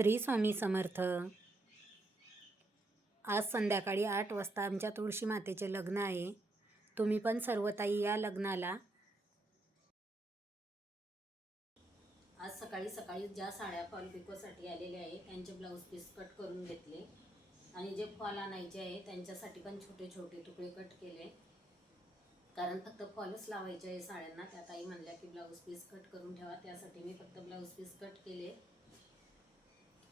श्री स्वामी समर्थ. आज संध्याकाळी आठ वाजता आमच्या तुळशी मातेचे लग्न आहे. तुम्ही पण सर्वताई या लग्नाला. आज सकाळी सकाळी ज्या साड्या फॉल पिकोसाठी आलेल्या आहे त्यांचे ब्लाऊज पीस कट करून घेतले. आणि जे फॉल आणायचे आहे त्यांच्यासाठी पण छोटे छोटे तुकडे कट केले. कारण फक्त फॉलच लावायचे आहे साड्यांना. त्या ताई म्हणल्या की ब्लाऊज पीस कट करून ठेवा. त्यासाठी मी फक्त ब्लाऊज पीस कट केले.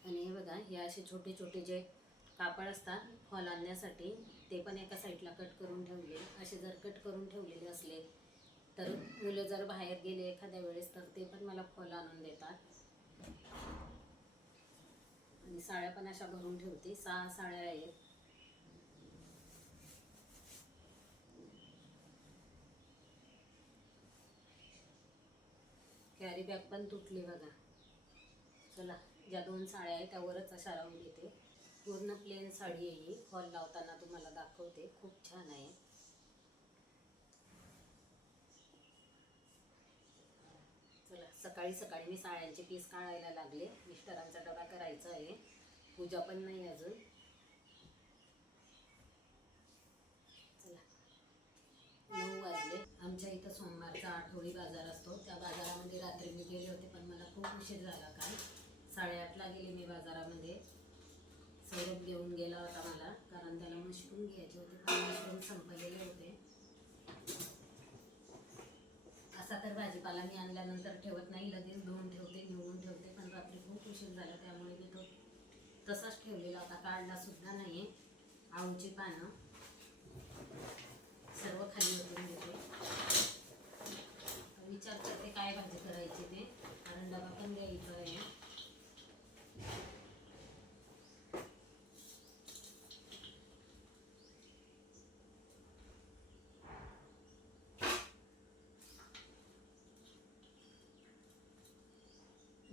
आणि हे बघा हे असे छोटे छोटे जे कापड असतात फॉल आणण्यासाठी ते पण एका साईडला कट करून ठेवले. असे जर कट करून ठेवलेले असले तर मुलं जर बाहेर गेले एखाद्या वेळेस तर ते पण मला फॉल आणून देतात. आणि साड्या पण अशा भरून ठेवते. सहा साड्या आहेत. कॅरी बॅग पण तुटली बघा. चला. ज्या दोन साड्या आहेत त्यावरच अशा राहून घेते पूर्ण प्लेन साडी आहे ही. फॉल लावताना तुम्हाला दाखवते. खूप छान आहे. चला सकाळी सकाळी मी साड्यांचे पीस काढायला लागले. मिस्टरांचा डबा करायचा आहे. पूजा पण नाही अजून. चला. नऊ वाजले. आमच्या इथं सोमवारचा आठवडी बाजार असतो. त्या बाजारामध्ये रात्री मी गेले होते पण मला खूप उशीर झाला काय साडेआठला गेले मी बाजारामध्ये. सौरभ घेऊन गेला होता मला कारण त्याला मशरूम घ्यायचे होते पण मशरूम संपलेले होते. असा तर भाजीपाला मी आणल्यानंतर ठेवत नाही लगेच धुवून ठेवते निवडून ठेवते पण रात्री खूप उशीर झाला त्यामुळे मी तो तसाच ठेवलेला होता काढला सुद्धा नाही आऊची पानं. सर्व खाली ओतून घेते विचार करते काय भाजी करायची ते कारण डबा पण द्यायचा आहे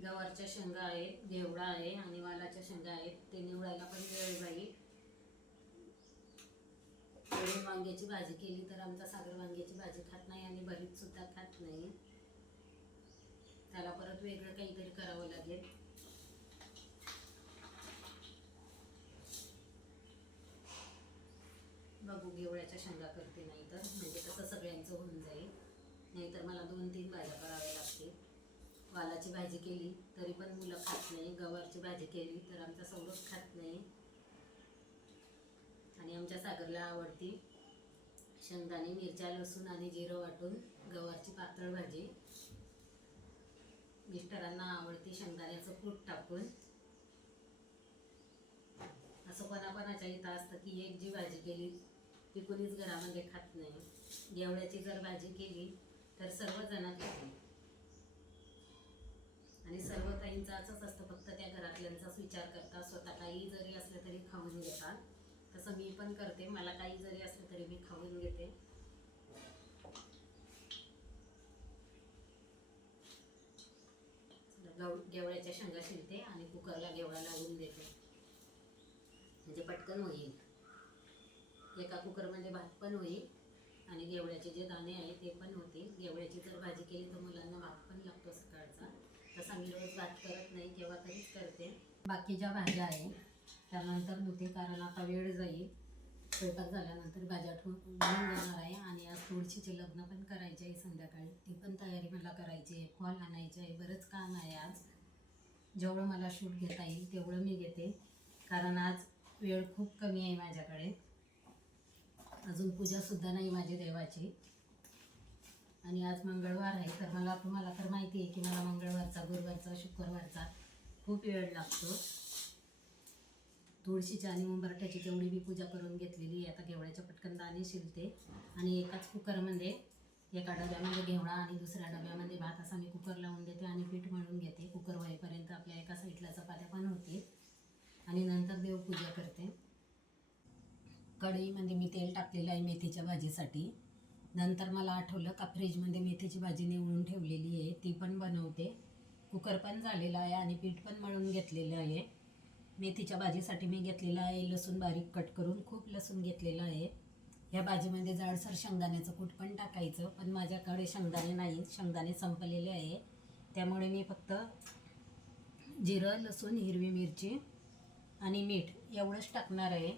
गवारच्या शेंगा आहेत घेवडा आहे आणि वालाच्या शेंगा आहेत. ते निवडायला पण वेळ जाईल वांग्याची भाजी केली तर आमचा सागर वांग्याची भाजी खात नाही आणि भरीत सुद्धा खात नाही. त्याला परत वेगळं काहीतरी करावं लागेल. बघू घेवड्याच्या शेंगा करते नाही तर म्हणजे कसं सगळ्यांचं होऊन जाईल. नाहीतर मला दोन तीन भाज्या वालाची भाजी केली तरी पण मुलं खात नाही. गवारची भाजी केली तर आमचा सौरभ खात नाही. आणि आमच्या सागरला आवडती शेंगदाणे मिरच्या लसूण आणि जिरं वाटून गवारची पातळ भाजी. मिस्टरांना आवडती शेंगदाण्याचं कूट टाकून. असं कोणाकोणाच्या इथं असतं की एक जी भाजी केली ती कुणीच घरामध्ये खात नाही. गेवड्याची जर भाजी केली तर सर्वजण खाते आणि सर्व ताईंचाच असंच असतं. फक्त त्या घरातल्यांचाच विचार करतात. स्वतः काही जरी असलं तरी खाऊन घेतात. तसं मी पण करते. मला काही जरी असलं तरी मी खाऊन घेते. गेवळ्याच्या शेंगा शिलते आणि कुकरला गेवळा लावून देते. म्हणजे पटकन होईल. एका कुकरमध्ये भात पण होईल आणि गेवळ्याचे जे दाणे आहेत ते पण होतील. गेवळ्याची जर भाजी केली तर मुलांना भात तसा मी रोज भात करत नाही केव्हा तरीच करते. बाकी ज्या भाज्या आहे त्यानंतर होते कारण आता वेळ जाईल. स्वयंपाक झाल्यानंतर भाज्या ठेवून घेऊन जाणार आहे आणि आज तुळशीचे लग्न पण करायचे आहे संध्याकाळी. ती पण तयारी मला करायची आहे फॉल आणायचे आहे बरंच काम आहे आज. जेवढं मला शूट घेता येईल तेवढं मी घेते. कारण आज वेळ खूप कमी आहे माझ्याकडे. अजून पूजासुद्धा नाही माझी देवाची. आणि आज मंगळवार आहे तर मला तुम्हाला तर माहिती आहे की मला मंगळवारचा गुरुवारचा शुक्रवारचा खूप वेळ लागतो. तुळशीची आणि उंबरट्याची तेवढी मी पूजा करून घेतलेली आहे. आता घेवड्याच्या पटकन दाणे शिलते आणि एकाच कुकरमध्ये एका डब्यामध्ये घेवडा आणि दुसऱ्या डब्यामध्ये भात असा मी कुकर लावून देते आणि पीठ मळून घेते. कुकर होईपर्यंत आपल्या एका साईडला चपात्या पण होतील आणि नंतर देवपूजा करते. कढईमध्ये मी तेल टाकलेलं आहे मेथीच्या भाजीसाठी. नंतर मला आठवलं का फ्रीजमध्ये मेथीची भाजी निवडून ठेवलेली आहे ती पण बनवते. कुकर पण झालेला आहे आणि पीठ पण मळून घेतलेलं आहे. मेथीच्या भाजीसाठी मी घेतलेलं आहे लसूण बारीक कट करून खूप लसूण घेतलेलं आहे. ह्या भाजीमध्ये जाडसर शेंगदाण्याचं कूट पण टाकायचं पण माझ्याकडे शेंगदाणे नाही शेंगदाणे संपलेले आहे. त्यामुळे मी फक्त जिरं लसूण हिरवी मिरची आणि मीठ एवढंच टाकणार आहे.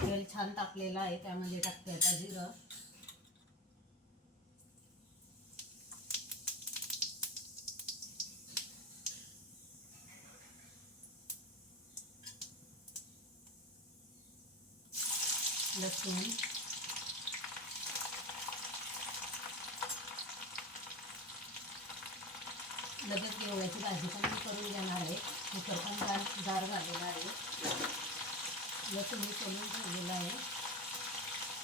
तेल छान तापलेलं आहे त्यामध्ये टाकते आता जिरं. लसूण. लगेच गेवळ्याची भाजी पण मी करून घेणार आहे. कुकर पण गार गार झालेला आहे. लसूण मी करून ठेवलेला आहे.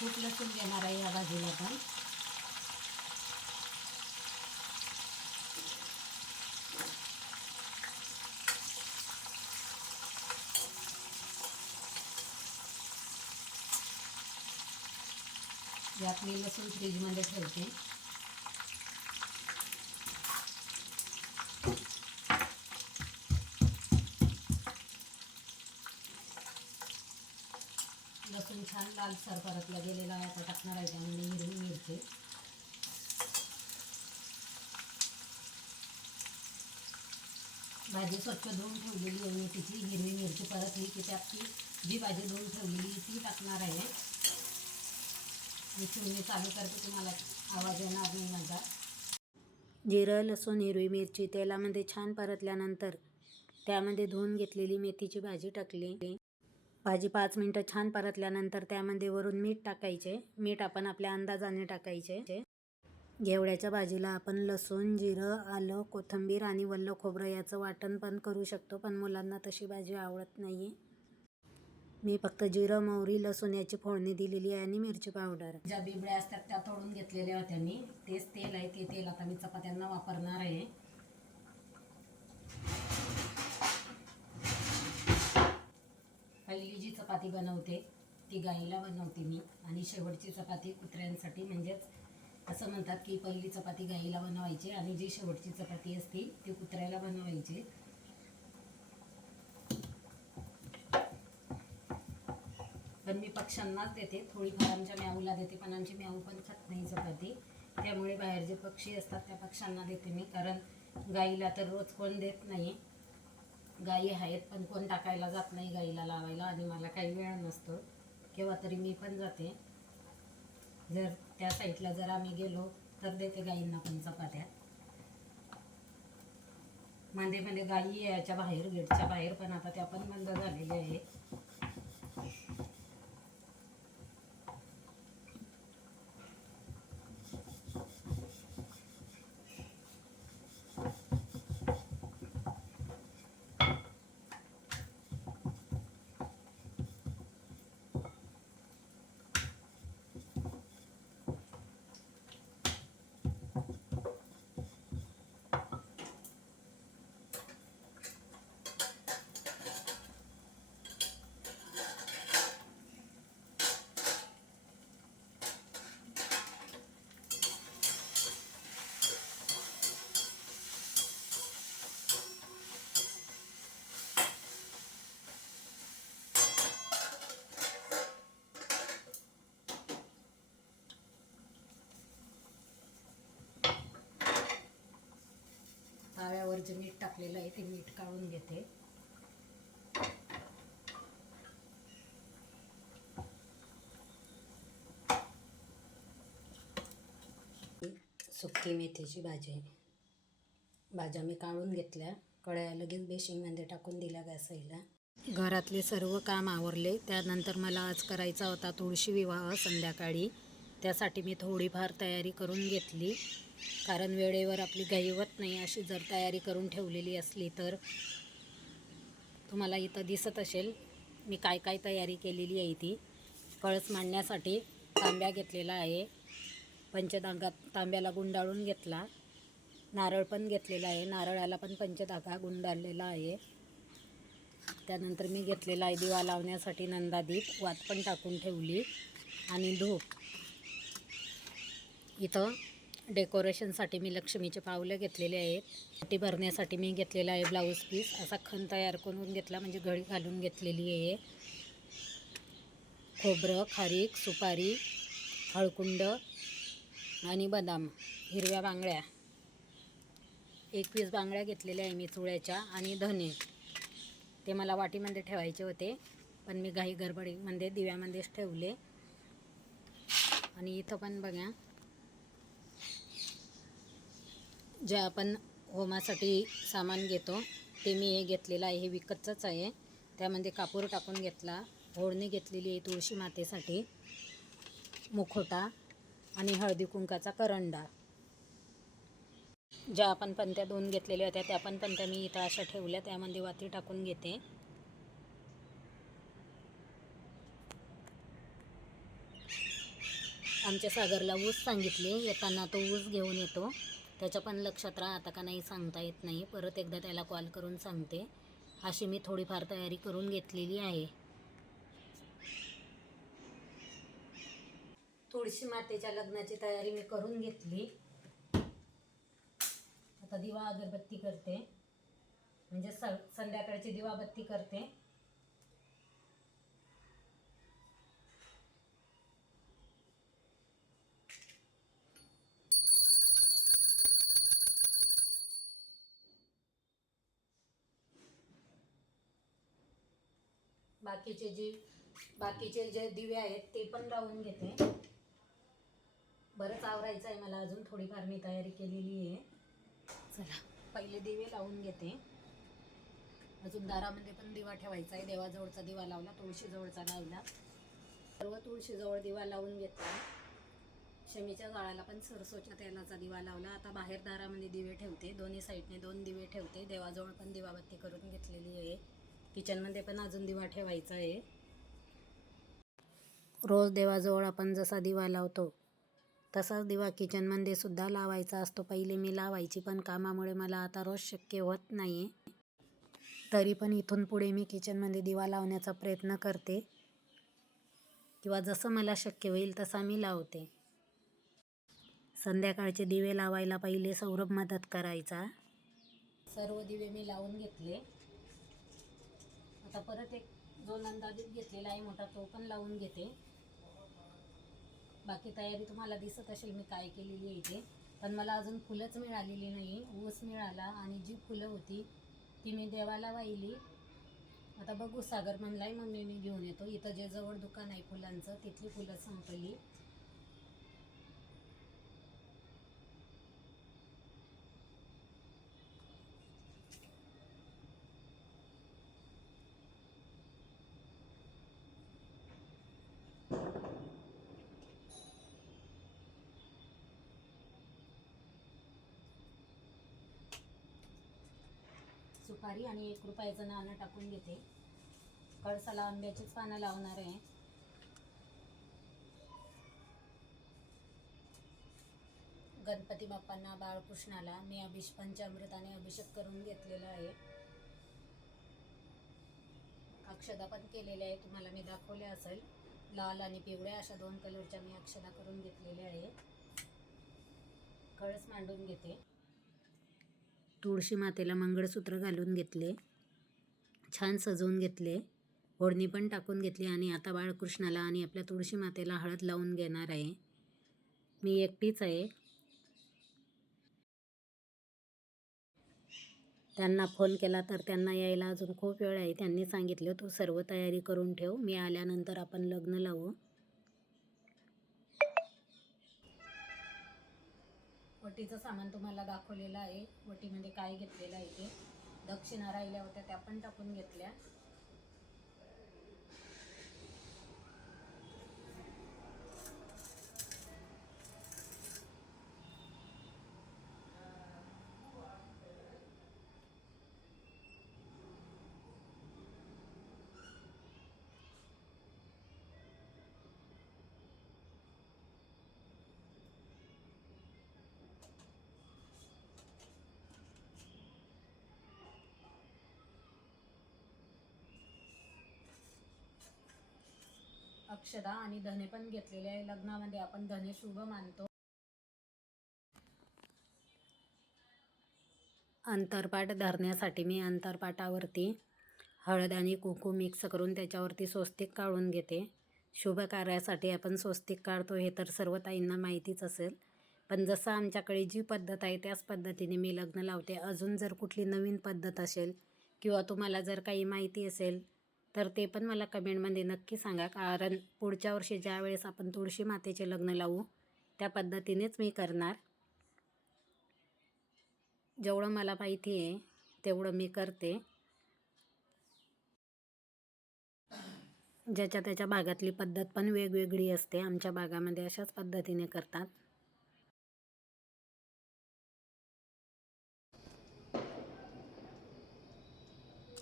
खूप लसूण घेणार आहे या भाजीला पण. यात मी लसूण फ्रीजमध्ये ठेवते. लसूण छान परतला गेलेला आहे आता टाकणार हिरवी मिरची. भाजी स्वच्छ धुवून ठेवलेली आहे, मी तिची हिरवी मिरची परतली की त्यात जी भाजी धुवून ठेवलेली ती टाकणार आहे. मी चिमणी चालू करते तुम्हाला आवाज येणार नाही माझा. जिरं लसूण हिरवी मिरची तेलामध्ये छान परतल्यानंतर त्यामध्ये धुवून घेतलेली मेथीची भाजी टाकली. भाजी पाच मिनटं छान परतल्यानंतर त्यामध्ये वरून मीठ टाकायचे. मीठ आपण आपल्या अंदाजाने टाकायचे. घेवड्याच्या भाजीला आपण लसूण जिरं आलं कोथिंबीर आणि वल्ल खोबरं याचं वाटण पण करू शकतो पण मुलांना तशी भाजी आवडत नाही मी फक्त जिरं मोहरी लसूण याची फोडणी दिलेली आहे आणि मिरची पावडर. ज्या बिबड्या असतात त्या तोडून घेतलेल्या होत्या मी. तेच तेल आहे ते तेल आता मी चपात्यांना वापरणार आहे. पहिली जी चपाती बनवते ती गाईला बनवते मी. आणि शेवटची चपाती कुत्र्यांसाठी म्हणजेच असं म्हणतात की पहिली चपाती गाईला बनवायची आणि जी शेवटची चपाती असते ती कुत्र्याला बनवायची. पण मी पक्ष्यांनाच देते. थोडीफार आमच्या म्याऊला देते पण आमची म्याऊ पण खात नाही चपाती. त्यामुळे बाहेर जे पक्षी असतात त्या पक्ष्यांना देते मी. कारण गाईला तर रोज कोण देत नाही. गाई आहेत पण कोण टाकायला जात नाही गाईला लावायला आणि मला काही वेळ नसतो. केव्हा तरी मी पण जाते. जर त्या साईडला जर आम्ही गेलो तर देते गाईंना पण चपात्या. मध्ये मध्ये गाई याच्या बाहेर गेटच्या बाहेर पण आता त्या पण बंद झालेल्या आहेत. ताव्यावर जे मीठ टाकलेलं आहे ते मीठ काढून घेते. सुकी मेथीची भाजी. भाज्या मी काढून घेतल्या. कढया लगेच बेशिंगमध्ये टाकून दिल्या गॅसाईला घरातले सर्व काम आवरले. त्यानंतर मला आज करायचा होता तुळशी विवाह संध्याकाळी. त्यासाठी मी थोडीफार तयारी करून घेतली. कारण वेळेवर आपली गैवत नाही अशी जर तयारी करून ठेवलेली असली तर तुम्हाला इथं दिसत असेल मी काय काय तयारी केलेली आहे ती. कळस मांडण्यासाठी तांब्या घेतलेला आहे. पंचदागात तांब्याला गुंडाळून घेतला. नारळ पण घेतलेला आहे. नारळाला पण पंचधागा गुंडाळलेला आहे. त्यानंतर मी घेतलेला आहे दिवा लावण्यासाठी नंदादीप. वात पण टाकून ठेवली. आणि धूप. इथं डेकोरेशनसाठी मी लक्ष्मीचे पावलं घेतलेले आहेत. टी भरण्यासाठी मी घेतलेला आहे ब्लाऊज पीस. असा खण तयार करून घेतला म्हणजे घडी घालून घेतलेली आहे. खोबरं खारीक सुपारी हळकुंड आणि बदाम हिरव्या बांगड्या. एकवीस बांगड्या घेतलेल्या आहे मी चुळ्याच्या आणि धने. ते मला वाटीमध्ये ठेवायचे होते पण मी घाई गडबडीमध्ये दिव्यामध्येच ठेवले. आणि इथं पण बघा जे आपण होमासाठी सामान घेतो ते मी हे घेतलेलं आहे हे विकतचंच आहे. त्यामध्ये कापूर टाकून घेतला ओढणी घेतलेली आहे तुळशी मातेसाठी मुखोटा आणि हळदी कुंकाचा करंडा. ज्या आपण पंत्या दोन घेतलेल्या होत्या त्या पण पंत्या मी इथं अशा ठेवल्या त्यामध्ये वाती टाकून घेते. आमच्या सागरला ऊस सांगितले येताना तो ऊस घेऊन येतो. त्याच्या पण लक्षात राहा आता का नाही सांगता येत नाही. परत एकदा त्याला कॉल करून सांगते. अशी मी थोडीफार तयारी करून घेतलेली आहे. थोडीशी मातेच्या लग्नाची तयारी मी करून घेतली. आता दिवा अगरबत्ती करते. म्हणजे स संध्याकाळची दिवाबत्ती करते. बाकीचे जे बाकीचे जे दिवे आहेत ते पण लावून घेते. बरंच आवरायचं आहे मला अजून थोडीफार मी तयारी केलेली आहे. चला पहिले दिवे लावून घेते. अजून दारामध्ये पण दिवा ठेवायचा आहे. देवाजवळचा दिवा लावला तुळशीजवळचा लावला. सर्व तुळशीजवळ दिवा लावून घेतला. शमीच्या जाळाला पण सरसोच्या तेलाचा दिवा लावला. आता बाहेर दारामध्ये दिवे ठेवते. दोन्ही साईडने दोन दिवे ठेवते. देवाजवळ पण दिवाबत्ती करून घेतलेली आहे. किचनमध्ये पण अजून दिवा ठेवायचा आहे. रोज देवाजवळ आपण जसा दिवा लावतो तसाच दिवा किचनमध्ये सुद्धा लावायचा असतो. पहिले मी लावायची पण कामामुळे मला आता रोज शक्य होत नाही तरी पण इथून पुढे मी किचनमध्ये दिवा लावण्याचा प्रयत्न करते. किंवा जसं मला शक्य होईल तसा मी लावते. संध्याकाळचे दिवे लावायला पहिले सौरभ मदत करायचा. सर्व दिवे मी लावून घेतले. आता परत एक जो नंदा घेतलेला आहे मोठा तो पण लावून घेते. बाकी तयारी तुम्हाला दिसत असेल मी काय केलेली आहे इथे. पण मला अजून फुलंच मिळालेली नाही ऊस मिळाला आणि जी फुलं होती ती मी देवाला वाहिली. आता बघू सागर म्हणलाय मम्मी मी घेऊन येतो. इथं जे जवळ दुकान आहे फुलांचं तिथली फुलं संपली. सुपारी आणि एक रुपयाचं नाणं टाकून घेते. कळसाला आंब्याचीच पानं लावणार आहे. गणपती बाप्पांना बाळकृष्णाला मी अभिष पंचामृताने अभिषेक करून घेतलेला आहे. अक्षदा पण केलेल्या आहे तुम्हाला मी दाखवले असेल. लाल आणि पिवळ्या अशा दोन कलरच्या मी अक्षदा करून घेतलेल्या आहे कळस मांडून घेते. तुळशी मातेला मंगळसूत्र घालून घेतले. छान सजवून घेतले. ओढणी पण टाकून घेतली आणि आता बाळकृष्णाला आणि आपल्या तुळशी मातेला हळद लावून घेणार आहे. मी एकटीच आहे. त्यांना फोन केला तर त्यांना यायला अजून खूप वेळ आहे. त्यांनी सांगितलं तू सर्व तयारी करून ठेव. मी आल्यानंतर आपण लग्न लावू. वटीचं सामान तुम्हाला दाखवलेलं आहे. वटीमध्ये म्हणजे काय घेतलेलं आहे ते. दक्षिणा राहिल्या होत्या त्या पण टाकून घेतल्या. अक्षदा आणि धने पण घेतलेले आहे. लग्नामध्ये आपण धने शुभ मानतो. अंतरपाट धरण्यासाठी मी अंतरपाटावरती हळद आणि कुंकू मिक्स करून त्याच्यावरती स्वस्तिक काढून घेते. शुभ कार्यासाठी आपण स्वस्तिक काढतो हे तर सर्व ताईंना माहितीच असेल. पण जसं आमच्याकडे जी पद्धत आहे त्याच पद्धतीने मी लग्न लावते. अजून जर कुठली नवीन पद्धत असेल किंवा तुम्हाला जर काही माहिती असेल तर ते पण मला कमेंटमध्ये नक्की सांगा. कारण पुढच्या वर्षी ज्या वेळेस आपण तुळशी मातेचे लग्न लावू त्या पद्धतीनेच मी करणार. जेवढं मला माहिती आहे तेवढं मी करते. ज्याच्या त्याच्या भागातली पद्धत पण वेगवेगळी असते. आमच्या भागामध्ये अशाच पद्धतीने करतात.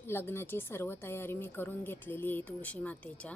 लग्नाची सर्व तयारी मी करून घेतलेली आहे तुळशी मातेच्या.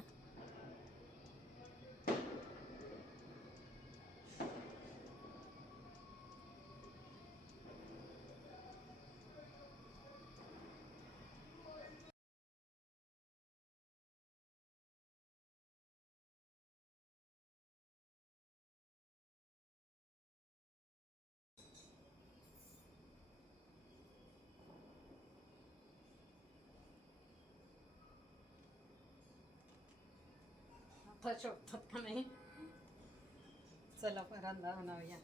आता शोधतात का नाही चला परांदा म्हणावूया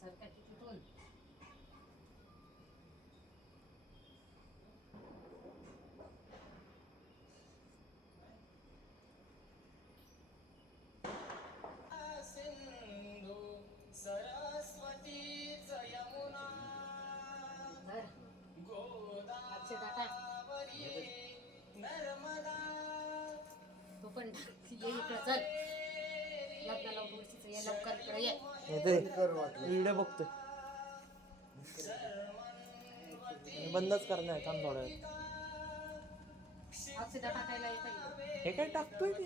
सर का व्हिडिओ बघतोय बंदच करणार थांब थोड्या वेळ. इकडं. हे काय टाकतोय ते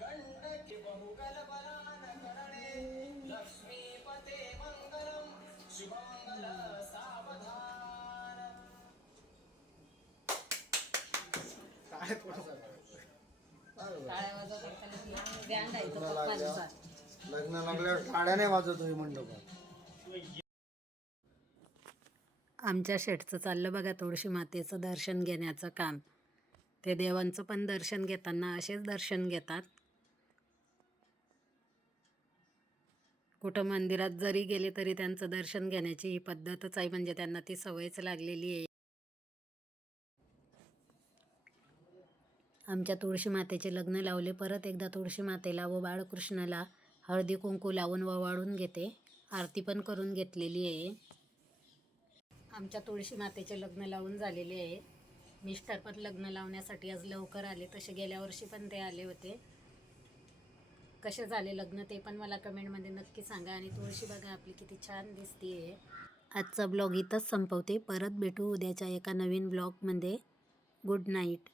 गंडकी बहुगल बलान लग्न लागल्यावर टाळ्या नाही वाजवत मंडपात आमच्या शेठचं चाललं बघा तुळशी मातेचं दर्शन घेण्याचं काम. ते देवांचं पण दर्शन घेताना असेच दर्शन घेतात. कुठं मंदिरात जरी गेले तरी त्यांचं दर्शन घेण्याची ही पद्धतच आहे म्हणजे त्यांना ती सवयच लागलेली आहे. आमच्या तुळशी मातेचे लग्न लावले. परत एकदा तुळशी मातेला व बाळकृष्णाला हळदी कुंकू लावून ववाळून घेते. आरती पण करून घेतलेली आहे. आमच्या तुळशी मातेचे लग्न लावून झालेले आहे. मिस्टर पण लग्न लावण्यासाठी आज लवकर आले. तसे गेल्या वर्षी पण ते आले होते. कसे झाले लग्न ते पण मला कमेंटमध्ये नक्की सांगा. आणि तुळशी बघा आपली किती छान दिसते आजचा ब्लॉग इथंच संपवते. परत भेटू उद्याच्या एका नवीन ब्लॉगमध्ये. Good night.